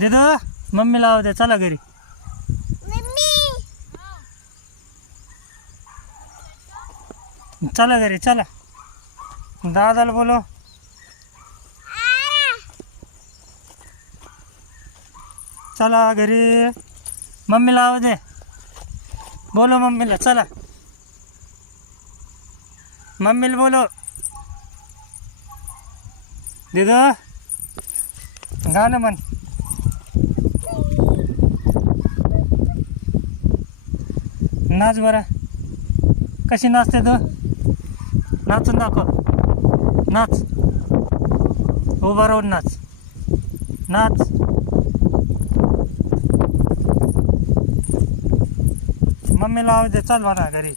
दिदू mummy लाव दे, चला घरी. चला घरी चला. दादाला बोलो. चला घरी. मम्मी लाव दे. बोलो मम्मीला. चला मम्मीला बोलो. दिदू गाणं म्हण. नाच बरं. कशी नाचते तू? नाचून दाखव. नाच. उभा राहून नाच. नाच. मम्मीला आवाज दे. चल म्हणा घरी.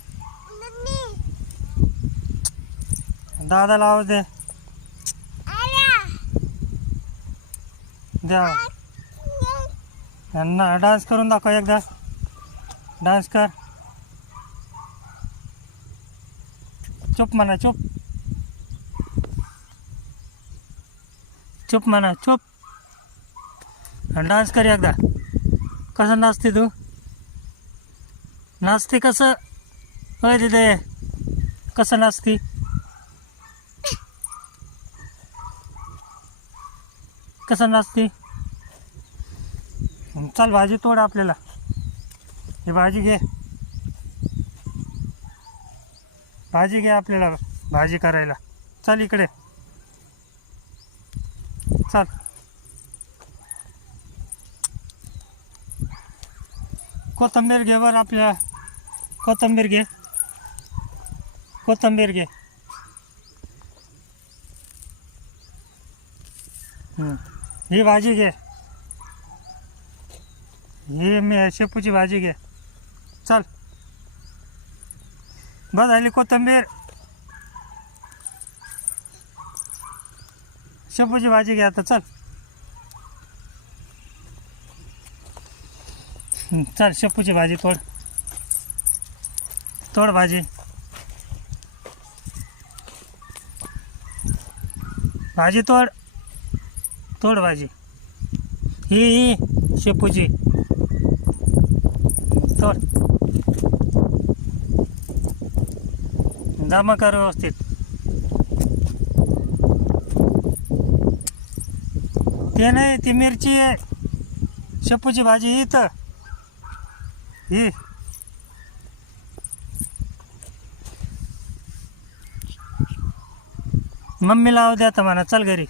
दादाला आवाज दे. द्या. यांना डान्स करून दाखव एकदा. डान्स कर. चुप म्हणा. चुप. चुप म्हणा. चुप. डान्स कर एकदा. कसं नाचते तू? नाचते कसं? होय तिथे कसं नाचते? कसं नाचते? चल भाजी तोड आपल्याला. ही भाजी घे. भाजी घे आपल्याला भाजी करायला. चल इकडे. चल. कोथिंबीर घे बरं आपल्याला. कोथिंबीर घे. कोथिंबीर घे. ही भाजी घे. ही शेपूची भाजी घे. चल. बस झाली कोथिंबीर. शेपूची भाजी घे आता. चल. चल शेपूची भाजी तोड. तोड भाजी. भाजी तोड. तोड भाजी. ही शेपूची तोड. जमा कर व्यवस्थित. ते नाही, ती मिरची आहे. शेपूची भाजी ही तर ही. मम्मी लाव द्या आता म्हणा. चल घरी.